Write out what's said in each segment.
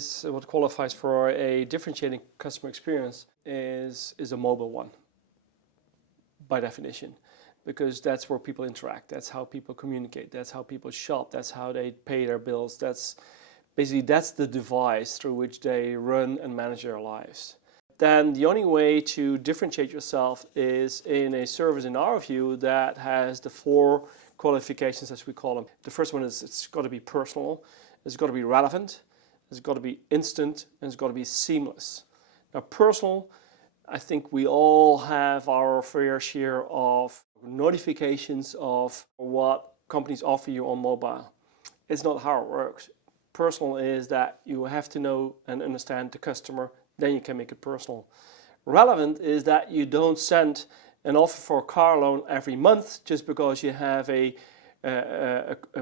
is what qualifies for a differentiating customer experience is a mobile one, by definition, because that's where people interact, that's how people communicate, that's how people shop, that's how they pay their bills, that's the device through which they run and manage their lives. Then the only way to differentiate yourself is in a service, in our view, that has the 4 qualifications, as we call them. The first one is it's got to be personal, it's got to be relevant, it's got to be instant, and it's got to be seamless. Now, personal, I think we all have our fair share of notifications of what companies offer you on mobile. It's not how it works. Personal is that you have to know and understand the customer, then you can make it personal. Relevant is that you don't send an offer for a car loan every month just because you have a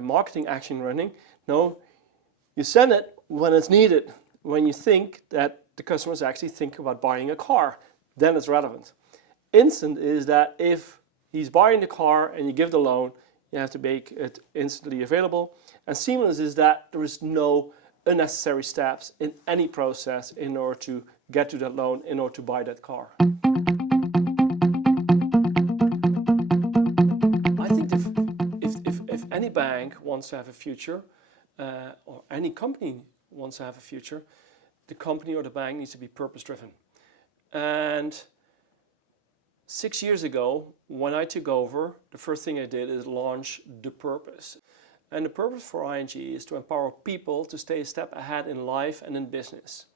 marketing action running. No, you send it when it's needed, when you think that the customers actually think about buying a car, then it's relevant. Instant is that if he's buying the car and you give the loan, you have to make it instantly available. And seamless is that there is no unnecessary steps in any process in order to get to that loan, in order to buy that car. I think if any bank wants to have a future, or any company wants to have a future, the company or the bank needs to be purpose-driven. And 6 years ago, when I took over, the first thing I did is launch the purpose. And the purpose for ING is to empower people to stay a step ahead in life and in business.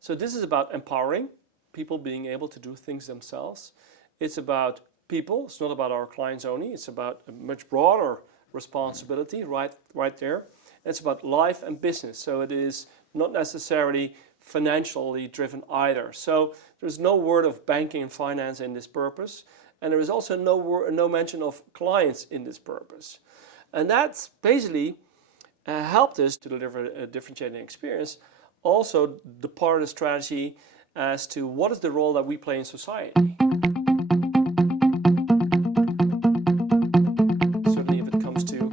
So this is about empowering people being able to do things themselves. It's about people, it's not about our clients only, it's about a much broader responsibility right there. It's about life and business, so it is not necessarily financially driven either. So there's no word of banking and finance in this purpose, and there is also no mention of clients in this purpose. And that's basically helped us to deliver a differentiating experience. Also, the part of the strategy as to what is the role that we play in society. Certainly if it comes to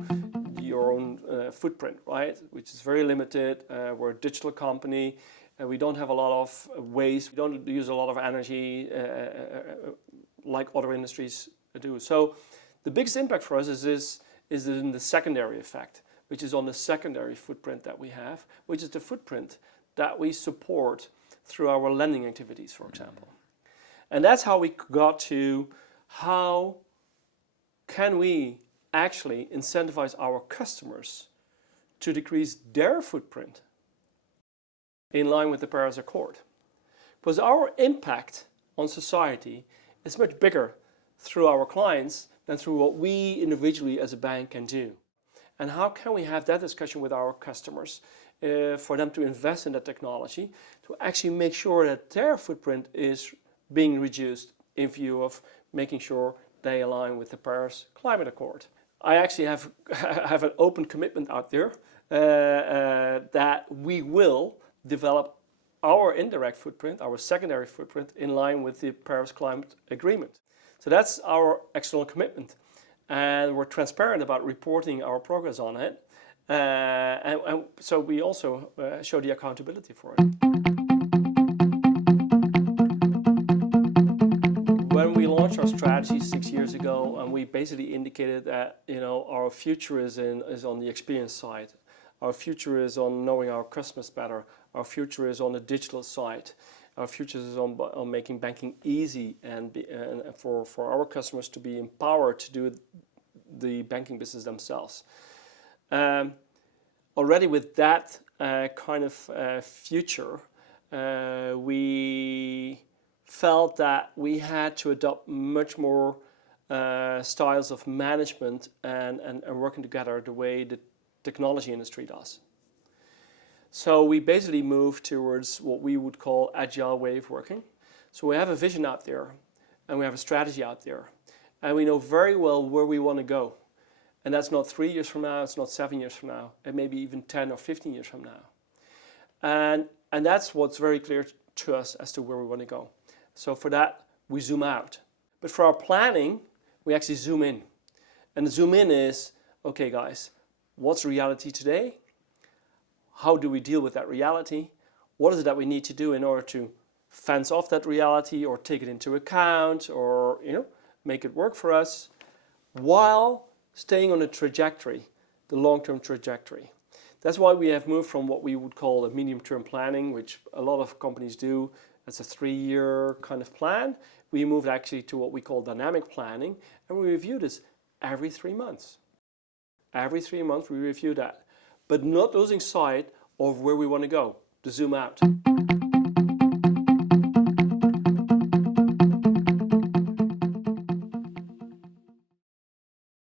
your own footprint, right, which is very limited. We're a digital company. We don't have a lot of waste. We don't use a lot of energy like other industries do. So the biggest impact for us is in the secondary effect, which is on the secondary footprint that we have, which is the footprint that we support through our lending activities, for example. And that's how we got to how can we actually incentivize our customers to decrease their footprint in line with the Paris Accord. Because our impact on society is much bigger through our clients than through what we individually as a bank can do. And how can we have that discussion with our customers for them to invest in that technology to actually make sure that their footprint is being reduced in view of making sure they align with the Paris Climate Accord. I actually have an open commitment out there that we will develop our indirect footprint, our secondary footprint, in line with the Paris Climate Agreement. So that's our external commitment. And we're transparent about reporting our progress on it. And so we also show the accountability for it. When we launched our strategy 6 years ago, and we basically indicated that our future is on the experience side. Our future is on knowing our customers better. Our future is on the digital side. Our future is on making banking easy and for our customers to be empowered to do the banking business themselves. Already with that kind of future, we felt that we had to adopt much more styles of management and working together the way the technology industry does. So we basically moved towards what we would call agile way of working. So we have a vision out there and we have a strategy out there. And we know very well where we want to go. And that's not 3 years from now, it's not 7 years from now, it may be even 10 or 15 years from now. And that's what's very clear to us as to where we want to go. So for that, we zoom out. But for our planning, we actually zoom in. And the zoom in is, okay guys, what's reality today? How do we deal with that reality? what is it that we need to do in order to fence off that reality or take it into account or make it work for us while staying on a trajectory, the long-term trajectory. That's why we have moved from what we would call a medium-term planning, which a lot of companies do. That's a 3-year kind of plan. We moved actually to what we call dynamic planning, and we review this every 3 months. Every 3 months we review that, but not losing sight of where we want to go, to zoom out.